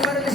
Gracias.